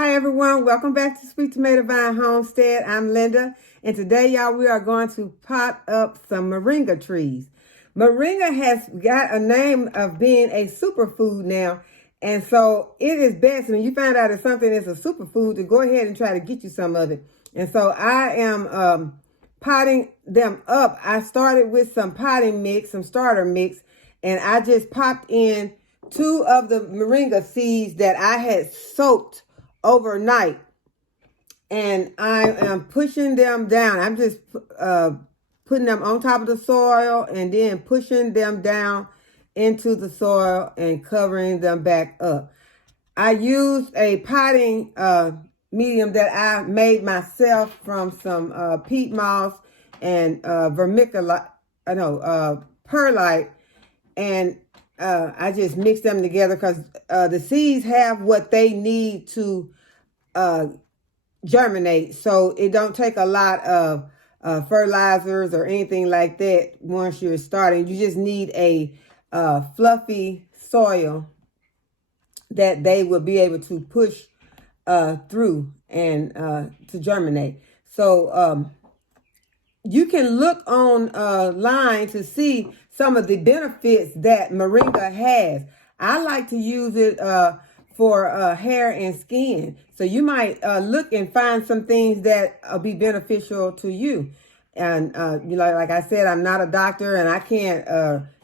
Hi everyone, welcome back to Sweet Tomato Vine Homestead. I'm Linda, and today, y'all, we are going to pot up some moringa trees. Moringa has got a name of being a superfood now, and so it is best when you find out that something is a superfood to go ahead and try to get you some of it. And so I am potting them up. I started with some potting mix, some starter mix, and I just popped in 2 of the moringa seeds that I had soaked overnight, and I am pushing them down. I'm just putting them on top of the soil and then pushing them down into the soil and covering them back up. I used a potting medium that I made myself from some peat moss and vermiculite, perlite, and I just mixed them together because the seeds have what they need to germinate. So it don't take a lot of fertilizers or anything like that once you're starting. You just need a fluffy soil that they will be able to push through and to germinate. So you can look online to see some of the benefits that moringa has. I like to use it for hair and skin. So you might look and find some things that will be beneficial to you. And like I said, I'm not a doctor, and I can't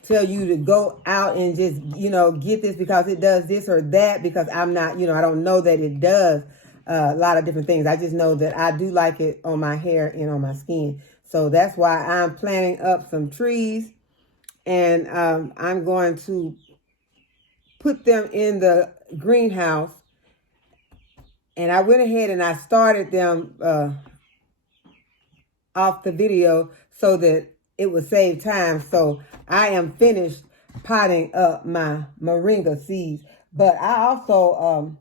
tell you to go out and just get this because it does this or that, because I'm not, I don't know that it does a lot of different things. I just know that I do like it on my hair and on my skin. So that's why I'm planting up some trees, and I'm going to put them in the greenhouse. And I went ahead and I started them off the video so that it would save time. So I am finished potting up my moringa seeds. But I also,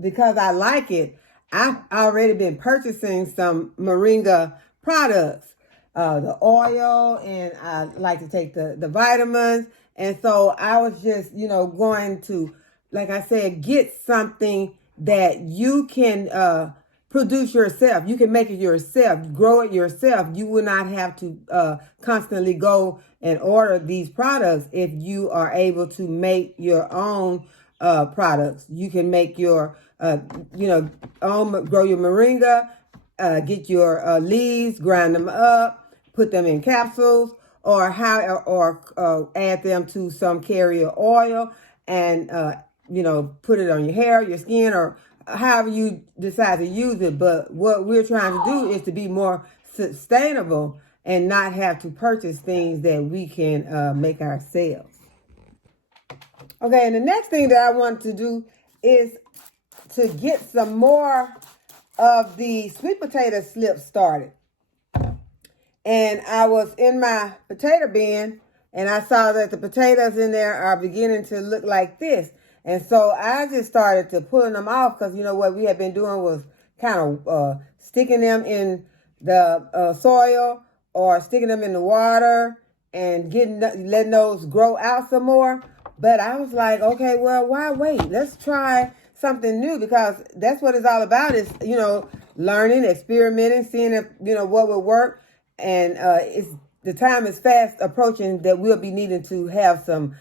because I like it, I've already been purchasing some moringa products, the oil, and I like to take the vitamins. And so I was just, going to, like I said, get something that you can produce yourself. You can make it yourself, grow it yourself. You will not have to constantly go and order these products if you are able to make your own products. You can make your grow your moringa, get your leaves, grind them up, put them in capsules, or add them to some carrier oil, and put it on your hair, your skin, or however you decide to use it. But what we're trying to do is to be more sustainable and not have to purchase things that we can make ourselves. Okay, and the next thing that I want to do is to get some more of the sweet potato slips started. And I was in my potato bin, and I saw that the potatoes in there are beginning to look like this. And so I just started to pulling them off, because what we had been doing was kind of sticking them in the soil or sticking them in the water and letting those grow out some more. But I was like, okay, well, why wait? Let's try something new, because that's what it's all about, is learning, experimenting, seeing if what will work. And the time is fast approaching that we'll be needing to have some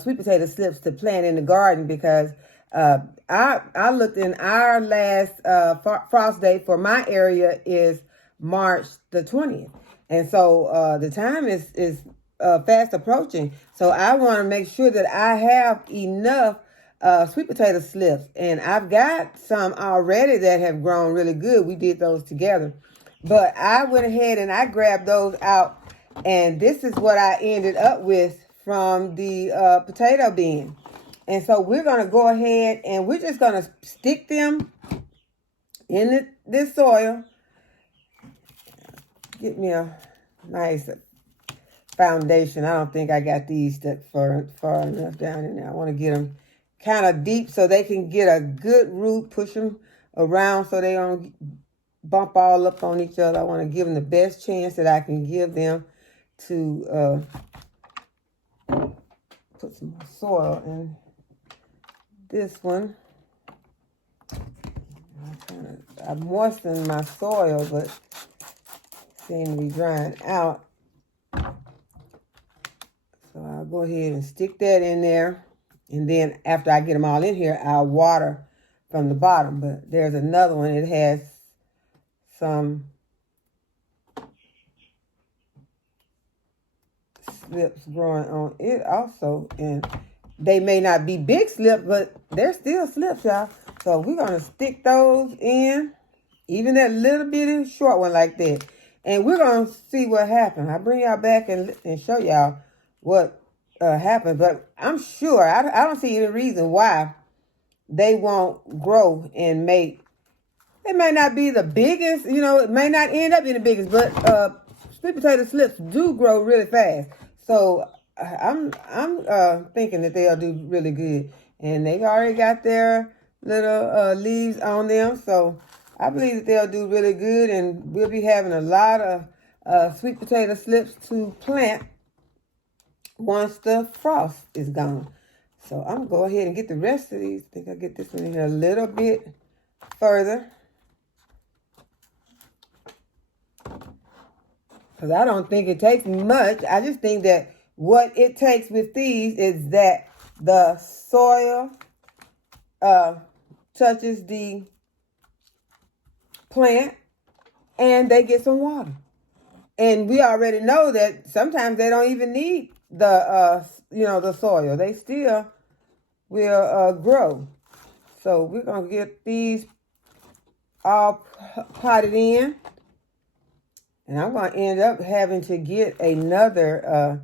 sweet potato slips to plant in the garden, because I looked, in our last frost date for my area is March the 20th. And so the time is fast approaching. So I want to make sure that I have enough sweet potato slips. And I've got some already that have grown really good. We did those together. But I went ahead and I grabbed those out. And this is what I ended up with from the potato bin. And so we're going to go ahead and we're just going to stick them in this soil. Get me a nice foundation. I don't think I got these stuck far enough down in there. I want to get them kind of deep so they can get a good root, push them around so they don't bump all up on each other. I want to give them the best chance that I can give them to put some more soil in this one. I moistened my soil, but seems to be drying out. So I'll go ahead and stick that in there. And then after I get them all in here, I'll water from the bottom. But there's another one. It has some slips growing on it also. And they may not be big slips, but they're still slips, y'all. So we're going to stick those in. Even that little bitty short one like that. And we're going to see what happens. I'll bring y'all back and show y'all what happens. But I'm sure, I don't see any reason why they won't grow and make. It may not be the biggest, it may not end up being the biggest, but sweet potato slips do grow really fast. So I'm thinking that they'll do really good. And they've already got their little leaves on them. So I believe that they'll do really good, and we'll be having a lot of sweet potato slips to plant once the frost is gone. So I'm going to go ahead and get the rest of these. I think I'll get this one in here a little bit further. Because I don't think it takes much. I just think that what it takes with these is that the soil touches the plant and they get some water. And we already know that sometimes they don't even need the soil. They still will grow. So we're going to get these all potted in. And I'm going to end up having to get another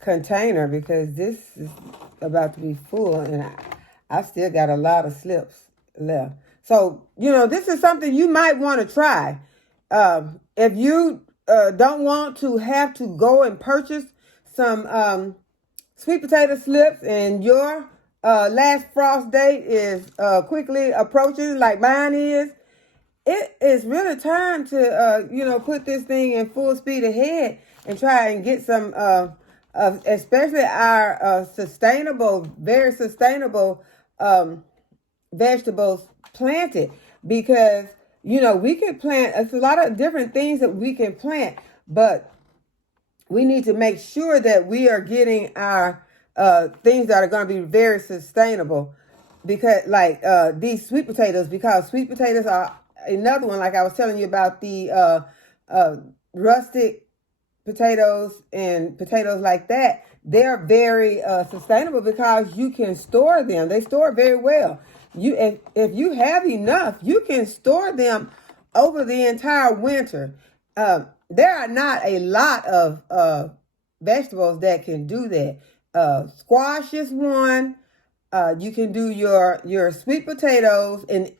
container because this is about to be full and I still got a lot of slips left. So, this is something you might want to try. If you don't want to have to go and purchase some sweet potato slips and your last frost date is quickly approaching like mine is, it is really time to, put this thing in full speed ahead and try and get some, especially our very sustainable vegetables planted. Because, we can plant, it's a lot of different things that we can plant, but we need to make sure that we are getting our things that are going to be very sustainable. Because, like these sweet potatoes, because sweet potatoes are another one, like I was telling you about the rustic potatoes and potatoes like that. They're very sustainable because you can store them. They store very well. If you have enough, you can store them over the entire winter. There are not a lot of vegetables that can do that. Squash is one. You can do your sweet potatoes, and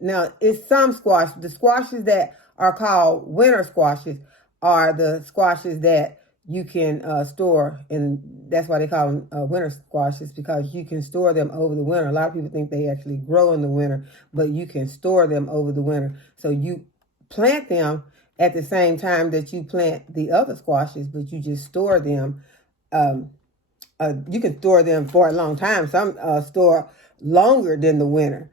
now it's some squash. The squashes that are called winter squashes are the squashes that you can store, and that's why they call them winter squashes, because you can store them over the winter. A lot of people think they actually grow in the winter, but you can store them over the winter. So you plant them at the same time that you plant the other squashes, but you just store them. You can store them for a long time. Some store longer than the winter.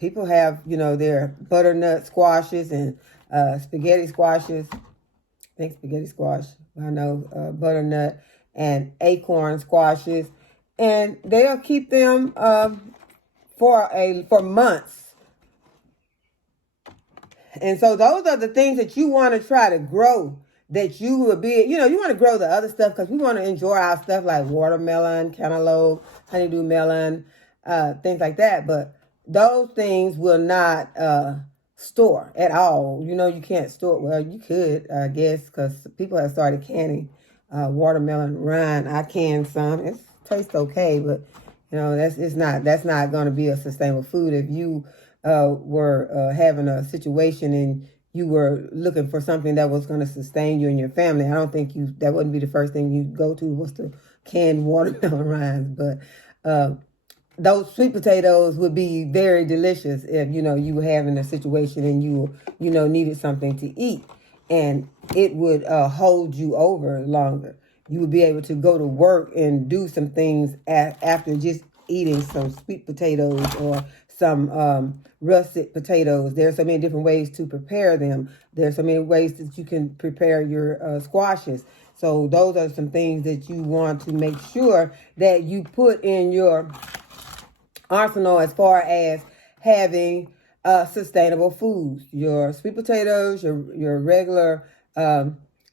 People have, their butternut squashes and spaghetti squashes. I think spaghetti squash. I know butternut and acorn squashes, and they'll keep them for months. And so those are the things that you want to try to grow. That you will be, you want to grow the other stuff because we want to enjoy our stuff like watermelon, cantaloupe, honeydew melon, things like that. But those things will not store at all. You can't store. Well, you could, I guess, because people have started canning watermelon rind. I canned some. It tastes okay, but that's not going to be a sustainable food. If you were having a situation and you were looking for something that was going to sustain you and your family, I don't think that wouldn't be the first thing you go to was to canned watermelon rinds. But those sweet potatoes would be very delicious if, you were having a situation and you needed something to eat, and it would hold you over longer. You would be able to go to work and do some things after just eating some sweet potatoes or some russet potatoes. There's so many different ways to prepare them. There's so many ways that you can prepare your squashes. So those are some things that you want to make sure that you put in your arsenal as far as having sustainable foods. Your sweet potatoes, your regular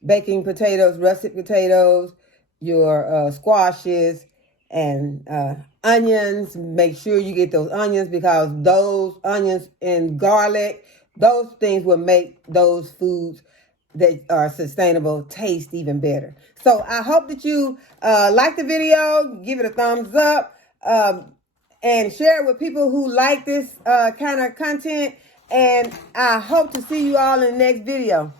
baking potatoes, russet potatoes, your squashes, and onions. Make sure you get those onions, because those onions and garlic, those things will make those foods that are sustainable taste even better. So I hope that you like the video, give it a thumbs up, and share it with people who like this kind of content. And I hope to see you all in the next video.